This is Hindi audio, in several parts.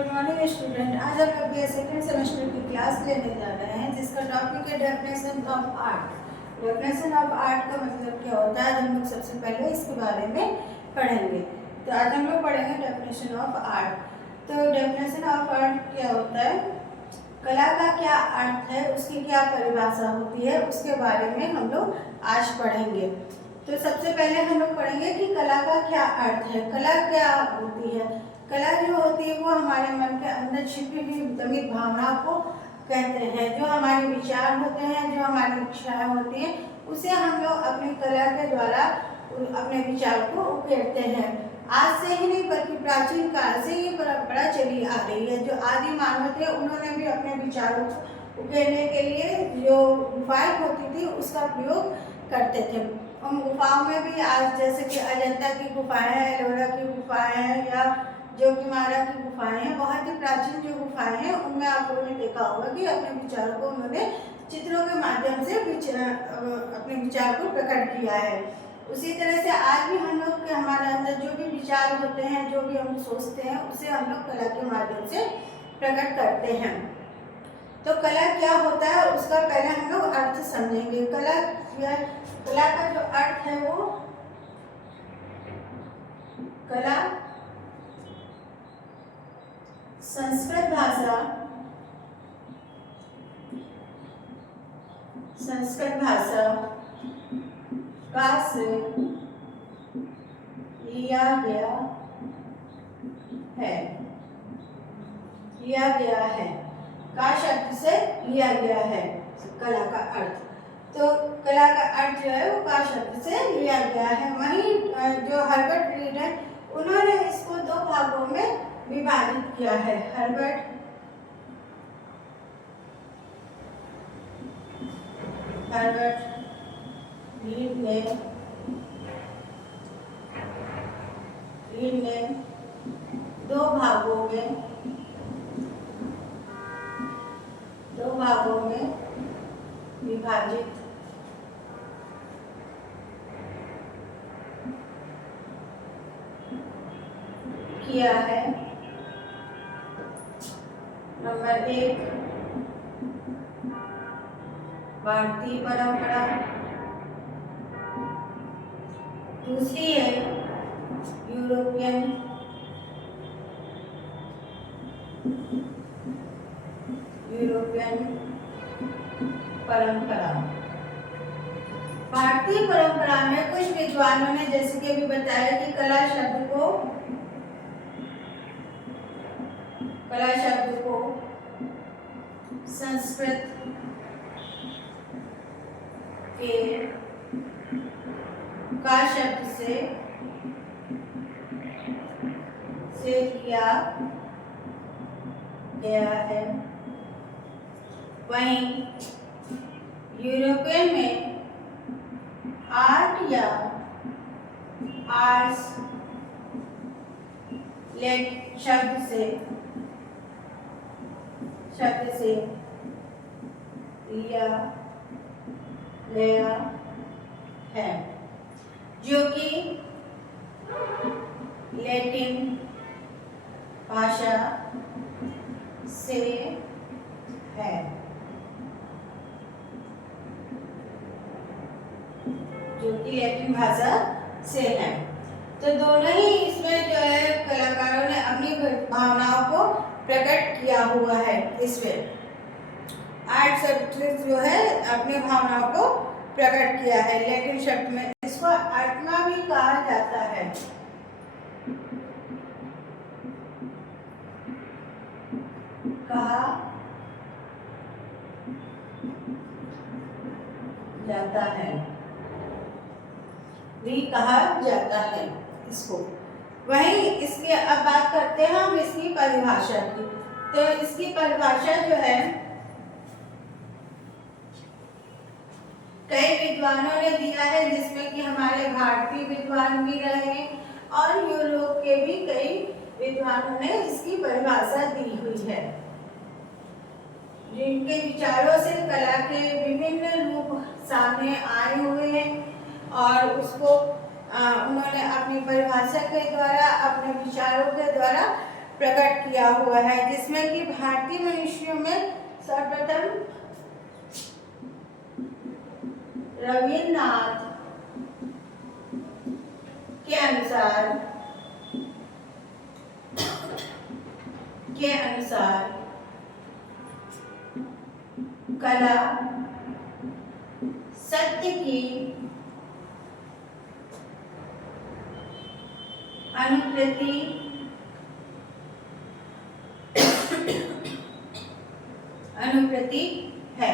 Good morning student. आज हम लोग ये सेकेंड सेमेस्टर की क्लास लेने जा रहे हैं जिसका टॉपिक है definition of art. Definition of art का मतलब क्या होता है, हम लोग सबसे पहले इसके बारे में पढ़ेंगे। तो आज हम लोग पढ़ेंगे डेफिनेशन ऑफ आर्ट। तो डेफिनेशन ऑफ आर्ट क्या होता है, कला का क्या अर्थ है, उसकी क्या परिभाषा होती है, उसके बारे में हम लोग आज पढ़ेंगे। तो सबसे पहले हम लोग पढ़ेंगे कि कला का क्या अर्थ है, कला क्या होती है। कला जो होती है वो हमारे मन के अंदर छिपी हुई दमित भावनाओं को कहते हैं। जो हमारे विचार होते हैं, जो हमारी इच्छाएं होती हैं, उसे हम लोग अपनी कला के द्वारा अपने विचार को उकेरते हैं। आज से ही नहीं बल्कि प्राचीन काल से ये परंपरा चली आ रही है। जो आदि मानव थे उन्होंने भी अपने विचारों को उकेरने के लिए जो गुफाएं होती थी उसका प्रयोग करते थे। उन गुफाओं में भी आज जैसे कि अजंता की गुफाएं हैं, एलोरा की गुफाएं हैं, या जोगीमारा की गुफाएं हैं, बहुत ही प्राचीन जो गुफाएं हैं उनमें आप लोगों ने देखा होगा कि अपने विचारों को उन्होंने चित्रों के माध्यम से अपने विचार को प्रकट किया है। उसी तरह से आज भी हम लोग के हमारे अंदर जो भी विचार होते हैं, जो भी हम सोचते हैं, उसे हम लोग कला के माध्यम से प्रकट करते हैं। तो कला क्या होता है उसका पहले हम लोग अर्थ समझेंगे। कला का जो अर्थ है वो कला संस्कृत भाषा का से लिया गया है का शब्द से लिया गया है कला का अर्थ। तो कला का अर्थ जो है वो का शब्द से लिया गया है। वहीं जो हर्बर्ट रीड है उन्होंने इसको दो भागों में विभाजित किया है। हर्बर्ट रीड ने दो भागों में विभाजित किया है। नंबर 1 भारतीय परंपरा, दूसरी है यूरोपियन परंपरा। भारतीय परंपरा में कुछ विद्वानों ने जैसे कि अभी बताया कि कला शब्द को संस्कृत के का शब्द से लिया गया है। वहीं यूरोपियन में आर्ट या आर्ट्स शब्द से लिया गया है, जो कि लैटिन भाषा से है। तो दोनों ही इसमें जो है कलाकारों ने अपनी भावनाओं को प्रकट किया हुआ है। इसमें आर्ट शब्द जो है अपनी भावनाओं को प्रकट किया है। लैटिन शब्द में इसको आत्मा भी कहा जाता है। कहा जाता है इसको। वहीं इसके अब बात करते हैं हम इसकी परिभाषा की। तो इसकी परिभाषा जो है कई विद्वानों ने दिया है, जिसमें कि हमारे भारतीय विद्वान भी रहे और यूरोप के भी कई विद्वानों ने इसकी परिभाषा दी हुई है, जिनके विचारों से कला के विभिन्न रूप सामने आए हुए हैं और उसको उन्होंने अपनी परिभाषा के द्वारा, अपने विचारों के द्वारा प्रकट किया हुआ है, जिसमें कि भारतीय मनुष्यों में सर्वप्रथम रविन्द्रनाथ के अनुसार कला सत्य की अनुकृति है।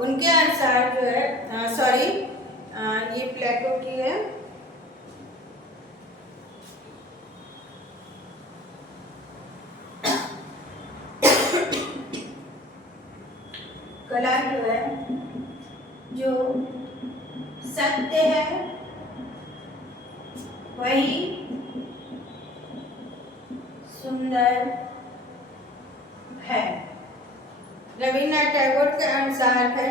उनके अनुसार जो है ये प्लेटो की है। कला जो है जो सत्य है वही सुंदर है। रविन्द्रनाथ टैगोर के अनुसार है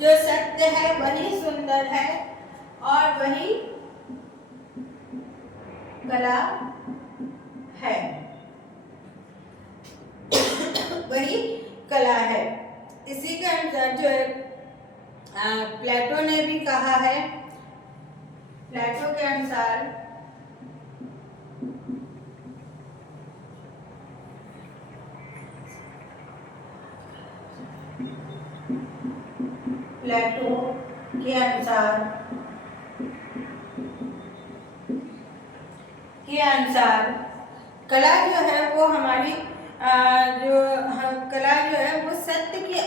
जो सत्य है वही सुंदर है और वही कला है, वही कला है। इसी के अनुसार जो है प्लेटो ने भी कहा है, प्लेटो के अनुसार कला जो है वो हमारी कला जो है वो सत्य की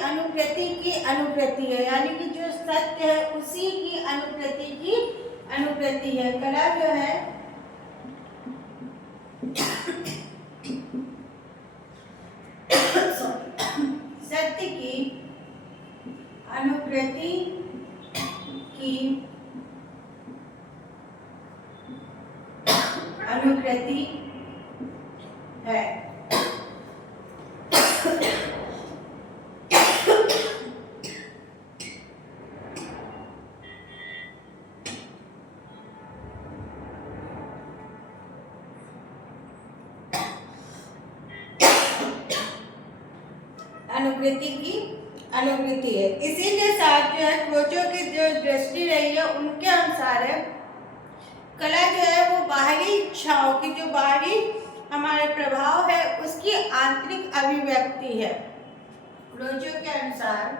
अनुकृति है, यानी कि जो सत्य है उसी की अनुकृति है। कला जो है सत्य की अनुकृति है। अनुकृति है। इसी के साथ जो है क्रोचो की जो दृष्टि रही है उनके अनुसार है कला जो है वो बाहरी इच्छाओं की, जो बाहरी हमारे प्रभाव है उसकी आंतरिक अभिव्यक्ति है। क्रोचो के अनुसार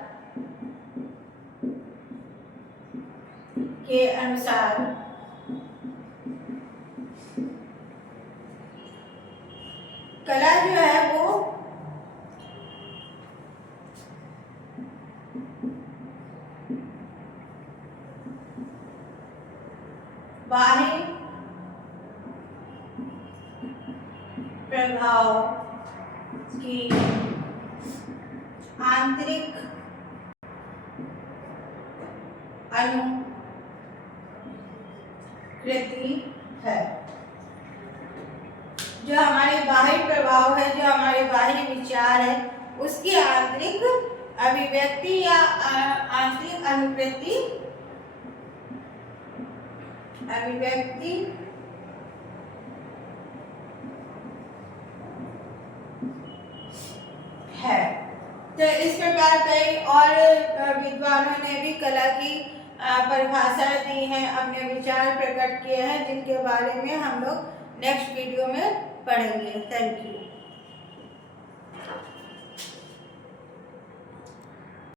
कला जो है वो बाहरी प्रभाव की आंतरिक अनुकृति है। जो हमारे बाहरी प्रभाव है, जो हमारे बाहरी विचार है उसकी आंतरिक अभिव्यक्ति या आंतरिक अनुकृति है। तो इस प्रकार कई और विद्वानों ने भी कला की परिभाषा दी है, अपने विचार प्रकट किए हैं, जिनके बारे में हम लोग नेक्स्ट वीडियो में पढ़ेंगे। Thank you.